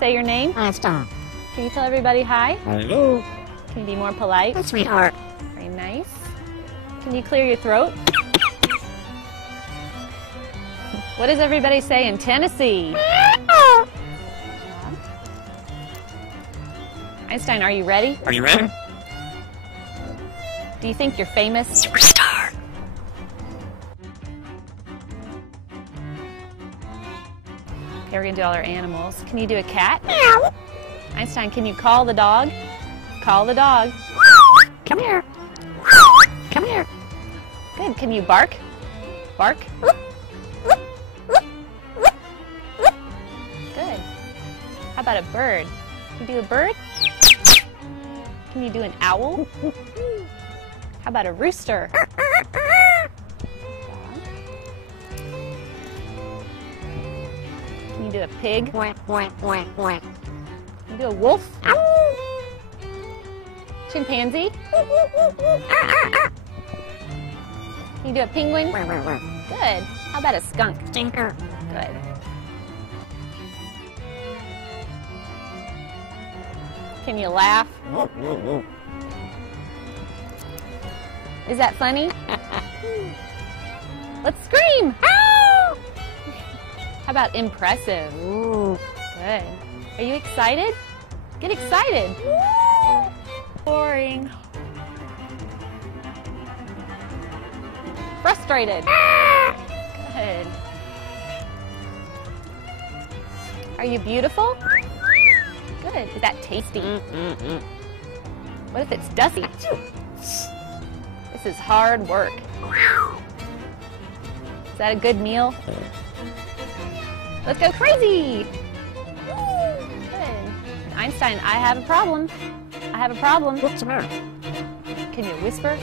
say your name? Einstein. Can you tell everybody hi? Hello. Can you be more polite? Hi, sweetheart. Very nice. Can you clear your throat? What does everybody say in Tennessee? Einstein, are you ready? Are you ready? Do you think you're famous? Superstar. Okay, we're gonna do all our animals. Can you do a cat? Meow. Einstein, can you call the dog? Call the dog. Come here. Come here. Good. Can you bark? Bark. Good. How about a bird? Can you do a bird? Can you do an owl? How about a rooster? Can you do a pig? Quack, quack, quack, quack. Can you do a wolf? Chimpanzee? Can you do a penguin? Good. How about a skunk? Stinker. Good. Can you laugh? Is that funny? Let's scream! How about impressive? Good. Are you excited? Get excited. Boring. Frustrated. Good. Are you beautiful? Good. Is that tasty? What if it's dusty? This is hard work. Is that a good meal? Let's go crazy! Good. Einstein, I have a problem. I have a problem. What's the matter? Can you whisper?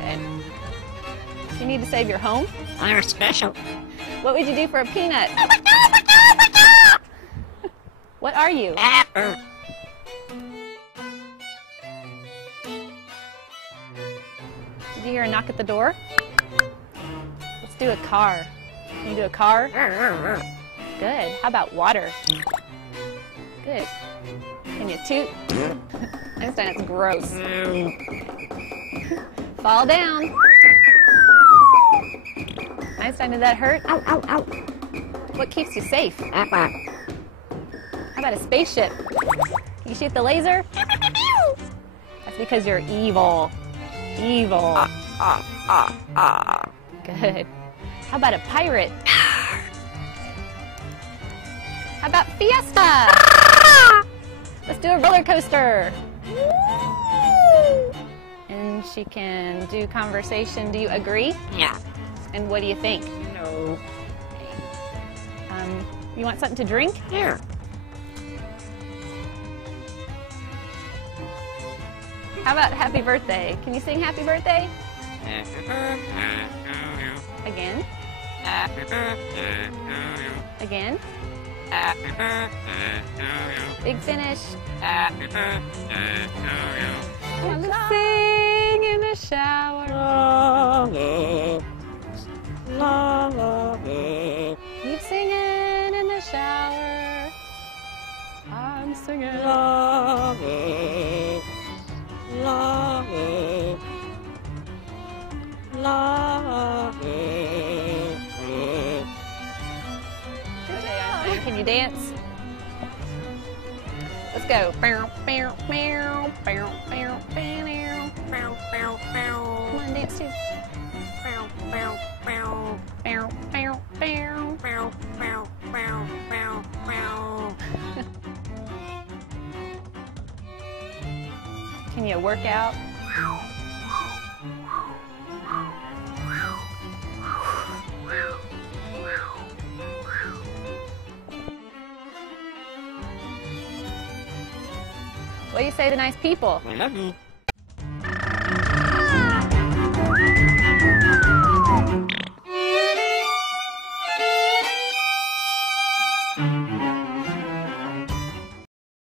Good. You need to save your home? I'm special. What would you do for a peanut? What are you? Apple. Did you hear a knock at the door? Let's do a car. Can you do a car? Good. How about water? Good. Can you toot? Einstein, it's gross. Fall down. Einstein, did that hurt? Ow, ow, ow. What keeps you safe? Apple. How about a spaceship? Can you shoot the laser? That's because you're evil. Evil. Good. How about a pirate? How about fiesta? Let's do a roller coaster. And she can do conversation. Do you agree? Yeah. And what do you think? No. You want something to drink? Here. How about happy birthday? Can you sing happy birthday? Again? Again? Big finish. Sing in the shower. You singing in the shower. I'm singing. Can you dance? Let's go. Come on, dance too. Can you work out? What do you say to nice people? I love you.